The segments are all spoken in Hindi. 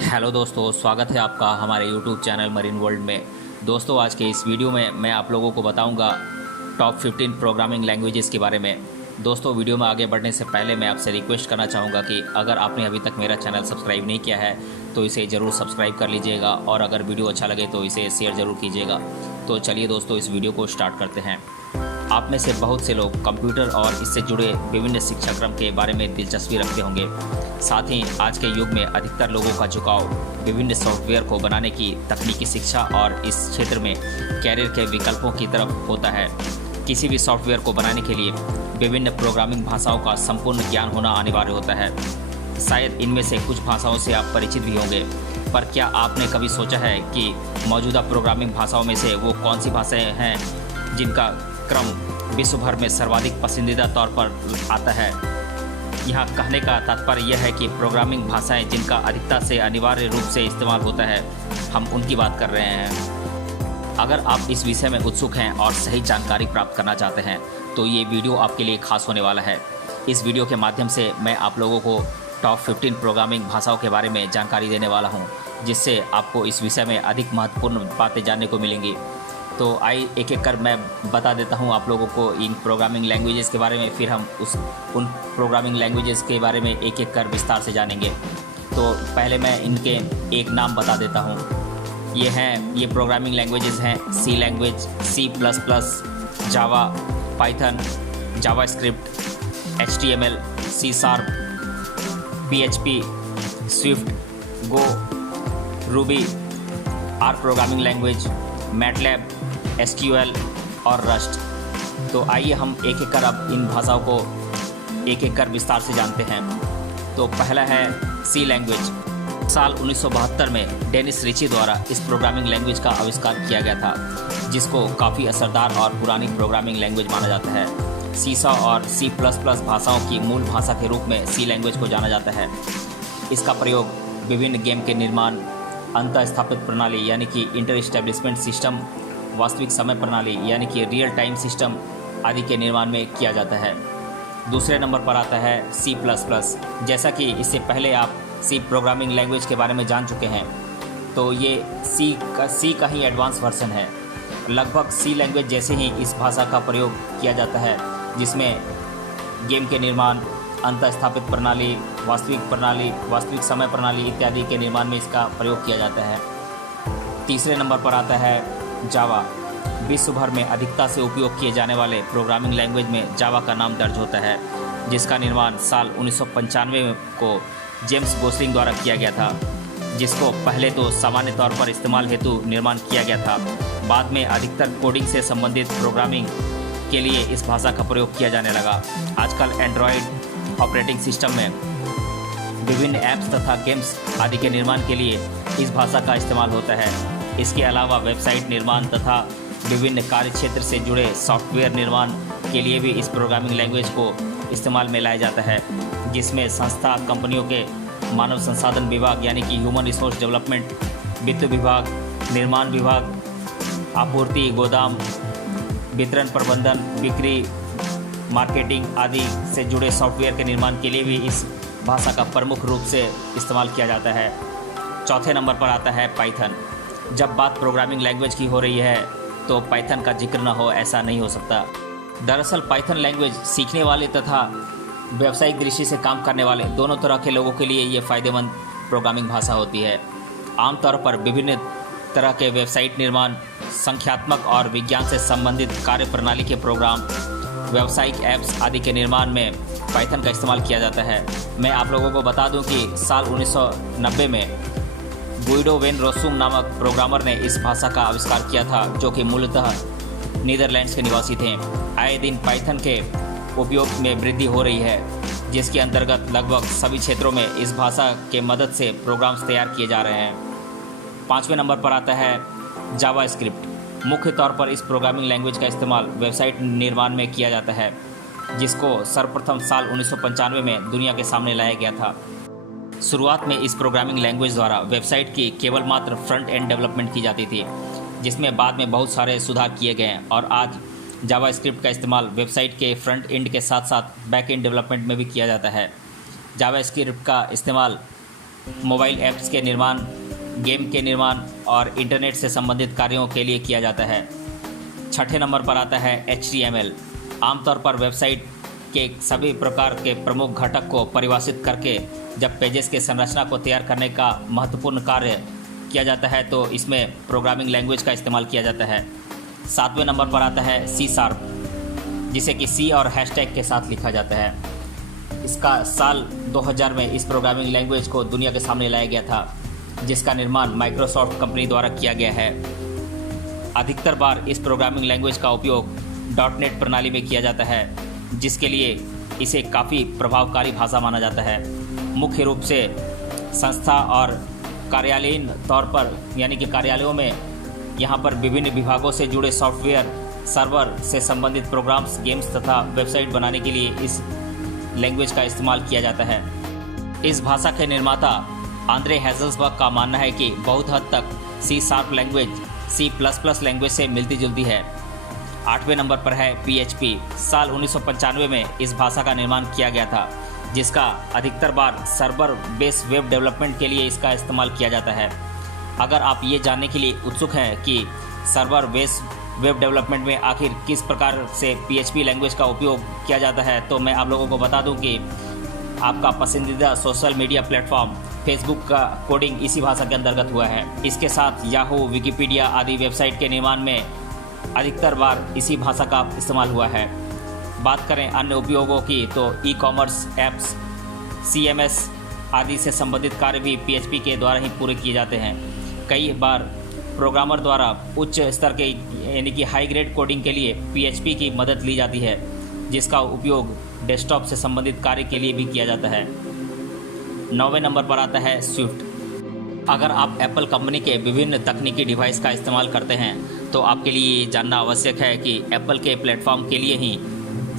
हेलो दोस्तों, स्वागत है आपका हमारे यूट्यूब चैनल मरीन वर्ल्ड में। दोस्तों, आज के इस वीडियो में मैं आप लोगों को बताऊंगा टॉप 15 प्रोग्रामिंग लैंग्वेजेस के बारे में। दोस्तों, वीडियो में आगे बढ़ने से पहले मैं आपसे रिक्वेस्ट करना चाहूँगा कि अगर आपने अभी तक मेरा चैनल सब्सक्राइब नहीं किया है तो इसे ज़रूर सब्सक्राइब कर लीजिएगा और अगर वीडियो अच्छा लगे तो इसे शेयर ज़रूर कीजिएगा। तो चलिए दोस्तों, इस वीडियो को स्टार्ट करते हैं। आप में से बहुत से लोग कंप्यूटर और इससे जुड़े विभिन्न शिक्षाक्रम के बारे में दिलचस्पी रखते होंगे। साथ ही आज के युग में अधिकतर लोगों का झुकाव विभिन्न सॉफ्टवेयर को बनाने की तकनीकी शिक्षा और इस क्षेत्र में कैरियर के विकल्पों की तरफ होता है। किसी भी सॉफ्टवेयर को बनाने के लिए विभिन्न प्रोग्रामिंग भाषाओं का संपूर्ण ज्ञान होना अनिवार्य होता है। शायद इनमें से कुछ भाषाओं से आप परिचित भी होंगे, पर क्या आपने कभी सोचा है कि मौजूदा प्रोग्रामिंग भाषाओं में से वो कौन सी भाषाएं हैं जिनका क्रम विश्व भर में सर्वाधिक पसंदीदा तौर पर आता है? यहाँ कहने का तात्पर्य यह है कि प्रोग्रामिंग भाषाएं जिनका अधिकता से अनिवार्य रूप से इस्तेमाल होता है, हम उनकी बात कर रहे हैं। अगर आप इस विषय में उत्सुक हैं और सही जानकारी प्राप्त करना चाहते हैं तो ये वीडियो आपके लिए खास होने वाला है। इस वीडियो के माध्यम से मैं आप लोगों को टॉप 15 प्रोग्रामिंग भाषाओं के बारे में जानकारी देने वाला हूँ, जिससे आपको इस विषय में अधिक महत्वपूर्ण बातें जानने को मिलेंगी। तो आइए एक एक कर मैं बता देता हूँ आप लोगों को इन प्रोग्रामिंग लैंग्वेजेस के बारे में, फिर हम उन प्रोग्रामिंग लैंग्वेजेस के बारे में एक एक कर विस्तार से जानेंगे। तो पहले मैं इनके एक नाम बता देता हूँ। ये प्रोग्रामिंग लैंग्वेजेस हैं C language, C++, Java, Python, JavaScript, HTML, C#, PHP, Swift, Go, Ruby, R programming language, MATLAB, SQL और रस्ट। तो आइए हम एक एक कर अब इन भाषाओं को एक एक कर विस्तार से जानते हैं। तो पहला है सी लैंग्वेज। साल 1972 में डेनिस रिची द्वारा इस प्रोग्रामिंग लैंग्वेज का आविष्कार किया गया था, जिसको काफ़ी असरदार और पुरानी प्रोग्रामिंग लैंग्वेज माना जाता है। C# और C++ भाषाओं की मूल भाषा के रूप में सी लैंग्वेज को जाना जाता है। इसका प्रयोग विभिन्न गेम के निर्माण, अंतः स्थापित प्रणाली यानी कि इंटर एस्टेब्लिशमेंट सिस्टम, वास्तविक समय प्रणाली यानी कि रियल टाइम सिस्टम आदि के निर्माण में किया जाता है। दूसरे नंबर पर आता है C++। जैसा कि इससे पहले आप सी प्रोग्रामिंग लैंग्वेज के बारे में जान चुके हैं, तो ये सी का ही एडवांस वर्जन है। लगभग सी लैंग्वेज जैसे ही इस भाषा का प्रयोग किया जाता है, जिसमें गेम के निर्माण, अंतः स्थापित प्रणाली, वास्तविक समय प्रणाली इत्यादि के निर्माण में इसका प्रयोग किया जाता है। तीसरे नंबर पर आता है जावा। विश्व भर में अधिकता से उपयोग किए जाने वाले प्रोग्रामिंग लैंग्वेज में जावा का नाम दर्ज होता है, जिसका निर्माण साल 1995 को जेम्स गोसलिंग द्वारा किया गया था, जिसको पहले तो सामान्य तौर पर इस्तेमाल हेतु निर्माण किया गया था। बाद में अधिकतर कोडिंग से संबंधित प्रोग्रामिंग के लिए इस भाषा का प्रयोग किया जाने लगा। आजकल एंड्रॉयड ऑपरेटिंग सिस्टम में विभिन्न ऐप्स तथा गेम्स आदि के निर्माण के लिए इस भाषा का इस्तेमाल होता है। इसके अलावा वेबसाइट निर्माण तथा विभिन्न कार्य क्षेत्र से जुड़े सॉफ्टवेयर निर्माण के लिए भी इस प्रोग्रामिंग लैंग्वेज को इस्तेमाल में लाया जाता है, जिसमें संस्था, कंपनियों के मानव संसाधन विभाग यानी कि ह्यूमन रिसोर्स डेवलपमेंट, वित्त विभाग, निर्माण विभाग, आपूर्ति, गोदाम, वितरण प्रबंधन, बिक्री, मार्केटिंग आदि से जुड़े सॉफ्टवेयर के निर्माण के लिए भी इस भाषा का प्रमुख रूप से इस्तेमाल किया जाता है। चौथे नंबर पर आता है पाइथन। जब बात प्रोग्रामिंग लैंग्वेज की हो रही है तो पाइथन का जिक्र न हो ऐसा नहीं हो सकता। दरअसल पाइथन लैंग्वेज सीखने वाले तथा व्यावसायिक दृष्टि से काम करने वाले दोनों तरह के लोगों के लिए ये फ़ायदेमंद प्रोग्रामिंग भाषा होती है। आमतौर पर विभिन्न तरह के वेबसाइट निर्माण, संख्यात्मक और विज्ञान से संबंधित कार्य प्रणाली के प्रोग्राम, व्यावसायिक ऐप्स आदि के निर्माण में पाइथन का इस्तेमाल किया जाता है। मैं आप लोगों को बता दूं कि साल 1990 में गुइडो वेन रोसुम नामक प्रोग्रामर ने इस भाषा का आविष्कार किया था, जो कि मूलतः नीदरलैंड्स के निवासी थे। आए दिन पाइथन के उपयोग में वृद्धि हो रही है, जिसके अंतर्गत लगभग सभी क्षेत्रों में इस भाषा के मदद से प्रोग्राम्स तैयार किए जा रहे हैं। पाँचवें नंबर पर आता है जावास्क्रिप्ट। मुख्य तौर पर इस प्रोग्रामिंग लैंग्वेज का इस्तेमाल वेबसाइट निर्माण में किया जाता है, जिसको सर्वप्रथम साल 1995 में दुनिया के सामने लाया गया था। शुरुआत में इस प्रोग्रामिंग लैंग्वेज द्वारा वेबसाइट की केवल मात्र फ्रंट एंड डेवलपमेंट की जाती थी, जिसमें बाद में बहुत सारे सुधार किए गए और आज जावास्क्रिप्ट का इस्तेमाल वेबसाइट के फ्रंट एंड के साथ साथ बैक एंड डेवलपमेंट में भी किया जाता है। जावास्क्रिप्ट का इस्तेमाल मोबाइल ऐप्स के निर्माण, गेम के निर्माण और इंटरनेट से संबंधित कार्यों के लिए किया जाता है। छठे नंबर पर आता है HTML। आमतौर पर वेबसाइट के सभी प्रकार के प्रमुख घटक को परिभाषित करके जब पेजेस के संरचना को तैयार करने का महत्वपूर्ण कार्य किया जाता है तो इसमें प्रोग्रामिंग लैंग्वेज का इस्तेमाल किया जाता है। सातवें नंबर पर आता है C#, जिसे कि C और हैशटैग के साथ लिखा जाता है। इसका साल 2000 में इस प्रोग्रामिंग लैंग्वेज को दुनिया के सामने लाया गया था, जिसका निर्माण माइक्रोसॉफ्ट कंपनी द्वारा किया गया है। अधिकतर बार इस प्रोग्रामिंग लैंग्वेज का उपयोग .NET प्रणाली में किया जाता है, जिसके लिए इसे काफ़ी प्रभावकारी भाषा माना जाता है। मुख्य रूप से संस्था और कार्यालयीन तौर पर यानी कि कार्यालयों में यहाँ पर विभिन्न विभागों से जुड़े सॉफ्टवेयर, सर्वर से संबंधित प्रोग्राम्स, गेम्स तथा वेबसाइट बनाने के लिए इस लैंग्वेज का इस्तेमाल किया जाता है। इस भाषा के निर्माता आंद्रे हैज़ल्सबर्ग का मानना है कि बहुत हद तक C# लैंग्वेज C++ लैंग्वेज से मिलती जुलती है। आठवें नंबर पर है PHP। साल 1995 में इस भाषा का निर्माण किया गया था, जिसका अधिकतर बार सर्वर बेस वेब डेवलपमेंट के लिए इसका इस्तेमाल किया जाता है। अगर आप ये जानने के लिए उत्सुक हैं कि सर्वर बेस वेब डेवलपमेंट में आखिर किस प्रकार से PHP लैंग्वेज का उपयोग किया जाता है, तो मैं आप लोगों को बता दूं कि आपका पसंदीदा सोशल मीडिया प्लेटफॉर्म फेसबुक का कोडिंग इसी भाषा के अंतर्गत हुआ है। इसके साथ याहू, विकिपीडिया आदि वेबसाइट के निर्माण में अधिकतर बार इसी भाषा का इस्तेमाल हुआ है। बात करें अन्य उपयोगों की तो ई-कॉमर्स ऐप्स, CMS आदि से संबंधित कार्य भी PHP के द्वारा ही पूरे किए जाते हैं। कई बार प्रोग्रामर द्वारा उच्च स्तर के यानी कि हाई ग्रेड कोडिंग के लिए PHP की मदद ली जाती है, जिसका उपयोग डेस्कटॉप से संबंधित कार्य के लिए भी किया जाता है। 9वें नंबर पर आता है स्विफ्ट। अगर आप एप्पल कंपनी के विभिन्न तकनीकी डिवाइस का इस्तेमाल करते हैं तो आपके लिए ये जानना आवश्यक है कि एप्पल के प्लेटफॉर्म के लिए ही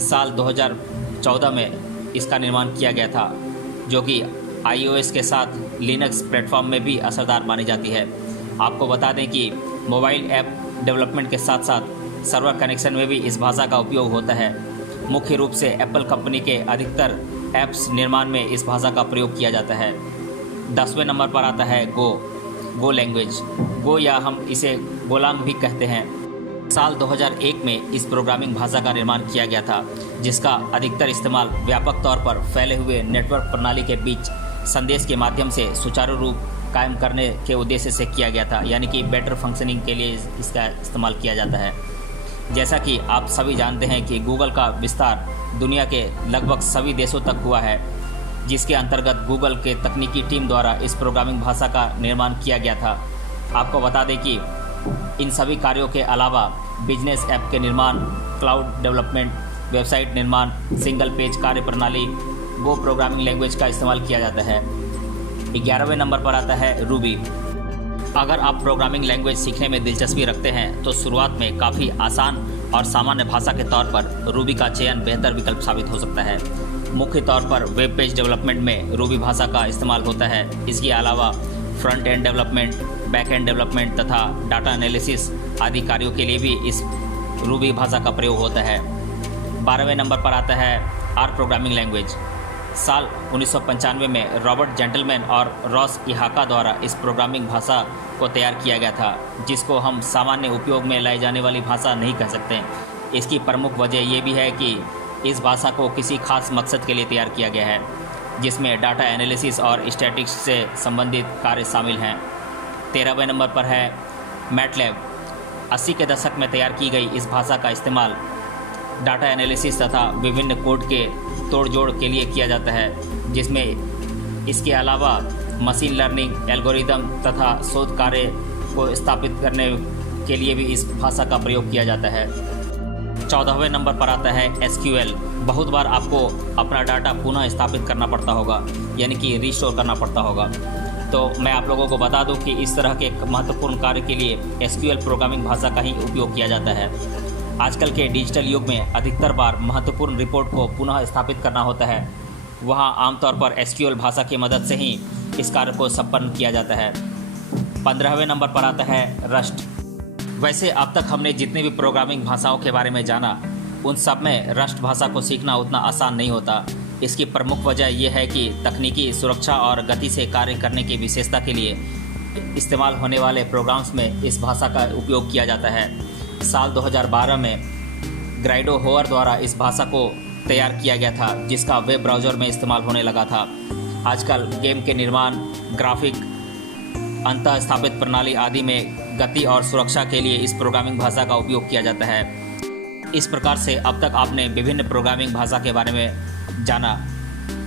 साल 2014 में इसका निर्माण किया गया था, जो कि iOS के साथ लिनक्स प्लेटफॉर्म में भी असरदार मानी जाती है। आपको बता दें कि मोबाइल ऐप डेवलपमेंट के साथ साथ सर्वर कनेक्शन में भी इस भाषा का उपयोग होता है। मुख्य रूप से एप्पल कंपनी के अधिकतर ऐप्स निर्माण में इस भाषा का प्रयोग किया जाता है। 10वें नंबर पर आता है गो लैंग्वेज। गो या हम इसे गोलांग भी कहते हैं। साल 2001 में इस प्रोग्रामिंग भाषा का निर्माण किया गया था, जिसका अधिकतर इस्तेमाल व्यापक तौर पर फैले हुए नेटवर्क प्रणाली के बीच संदेश के माध्यम से सुचारू रूप कायम करने के उद्देश्य से किया गया था, यानी कि बेटर फंक्शनिंग के लिए इसका इस्तेमाल किया जाता है। जैसा कि आप सभी जानते हैं कि गूगल का विस्तार दुनिया के लगभग सभी देशों तक हुआ है, जिसके अंतर्गत गूगल के तकनीकी टीम द्वारा इस प्रोग्रामिंग भाषा का निर्माण किया गया था। आपको बता दें कि इन सभी कार्यों के अलावा बिजनेस ऐप के निर्माण, क्लाउड डेवलपमेंट, वेबसाइट निर्माण, सिंगल पेज कार्य प्रणाली, गो प्रोग्रामिंग लैंग्वेज का इस्तेमाल किया जाता है। 11वें नंबर पर आता है रूबी। अगर आप प्रोग्रामिंग लैंग्वेज सीखने में दिलचस्पी रखते हैं तो शुरुआत में काफ़ी आसान और सामान्य भाषा के तौर पर रूबी का चयन बेहतर विकल्प साबित हो सकता है। मुख्य तौर पर वेब पेज डेवलपमेंट में रूबी भाषा का इस्तेमाल होता है। इसके अलावा front end development, back and development तथा डाटा एनालिसिस आदि कार्यों के लिए भी इस रूबी भाषा का प्रयोग होता है। 12वें नंबर पर आता है आर प्रोग्रामिंग लैंग्वेज। साल 1995 में रॉबर्ट जेंटलमैन और रॉस इहाका द्वारा इस प्रोग्रामिंग भाषा को तैयार किया गया था, जिसको हम सामान्य उपयोग में लाई जाने वाली भाषा नहीं कह सकते। इसकी प्रमुख वजह ये भी है कि इस भाषा को किसी खास मकसद के लिए तैयार किया गया है, जिसमें डाटा एनालिसिस और स्टैटिक्स से संबंधित कार्य शामिल हैं। 13वें नंबर पर है मैटलैब। 80 के दशक में तैयार की गई इस भाषा का इस्तेमाल डाटा एनालिसिस तथा विभिन्न कोड के तोड़ जोड़ के लिए किया जाता है, जिसमें इसके अलावा मशीन लर्निंग एल्गोरिदम तथा शोध कार्य को स्थापित करने के लिए भी इस भाषा का प्रयोग किया जाता है। 14वें नंबर पर आता है SQL। बहुत बार आपको अपना डाटा पुनः स्थापित करना पड़ता होगा, यानी कि रिस्टोर करना पड़ता होगा। तो मैं आप लोगों को बता दूं कि इस तरह के महत्वपूर्ण कार्य के लिए SQL प्रोग्रामिंग भाषा का ही उपयोग किया जाता है। आजकल के डिजिटल युग में अधिकतर बार महत्वपूर्ण रिपोर्ट को पुनः स्थापित करना होता है। वहाँ आमतौर पर SQL भाषा की मदद से ही इस कार्य को संपन्न किया जाता है। 15वें नंबर पर आता है रस्ट। वैसे अब तक हमने जितनी भी प्रोग्रामिंग भाषाओं के बारे में जाना, उन सब में रस्ट भाषा को सीखना उतना आसान नहीं होता। इसकी प्रमुख वजह यह है कि तकनीकी सुरक्षा और गति से कार्य करने की विशेषता के लिए इस्तेमाल होने वाले प्रोग्राम्स में इस भाषा का उपयोग किया जाता है। साल 2012 में ग्राइडो होवर द्वारा इस भाषा को तैयार किया गया था, जिसका वेब ब्राउज़र में इस्तेमाल होने लगा था। आजकल गेम के निर्माण, ग्राफिक, अंतः स्थापित प्रणाली आदि में गति और सुरक्षा के लिए इस प्रोग्रामिंग भाषा का उपयोग किया जाता है। इस प्रकार से अब तक आपने विभिन्न प्रोग्रामिंग भाषा के बारे में जाना,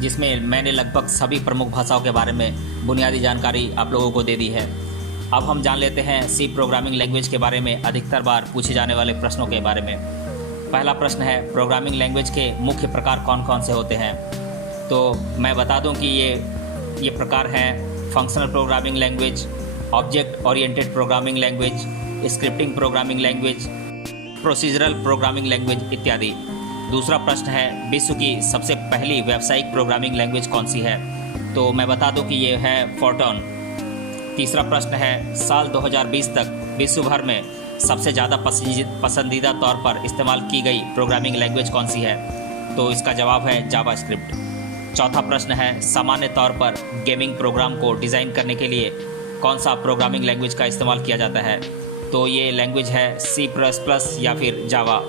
जिसमें मैंने लगभग सभी प्रमुख भाषाओं के बारे में बुनियादी जानकारी आप लोगों को दे दी है। अब हम जान लेते हैं सी प्रोग्रामिंग लैंग्वेज के बारे में अधिकतर बार पूछे जाने वाले प्रश्नों के बारे में। पहला प्रश्न है, प्रोग्रामिंग लैंग्वेज के मुख्य प्रकार कौन कौन से होते हैं? तो मैं बता दूं कि ये प्रकार हैं functional programming language, object oriented programming language, scripting programming language, procedural programming language इत्यादि। दूसरा प्रश्न है, विश्व की सबसे पहली व्यावसायिक प्रोग्रामिंग लैंग्वेज कौन सी है? तो मैं बता दूं कि ये है फोर्ट्रॉन। तीसरा प्रश्न है, साल 2020 तक विश्व भर में सबसे ज़्यादा पसंदीदा तौर पर इस्तेमाल की गई प्रोग्रामिंग लैंग्वेज कौन सी है? तो इसका जवाब है जावास्क्रिप्ट। चौथा प्रश्न है, सामान्य तौर पर गेमिंग प्रोग्राम को डिज़ाइन करने के लिए कौन सा प्रोग्रामिंग लैंग्वेज का इस्तेमाल किया जाता है? तो ये लैंग्वेज है C++ या फिर जावा।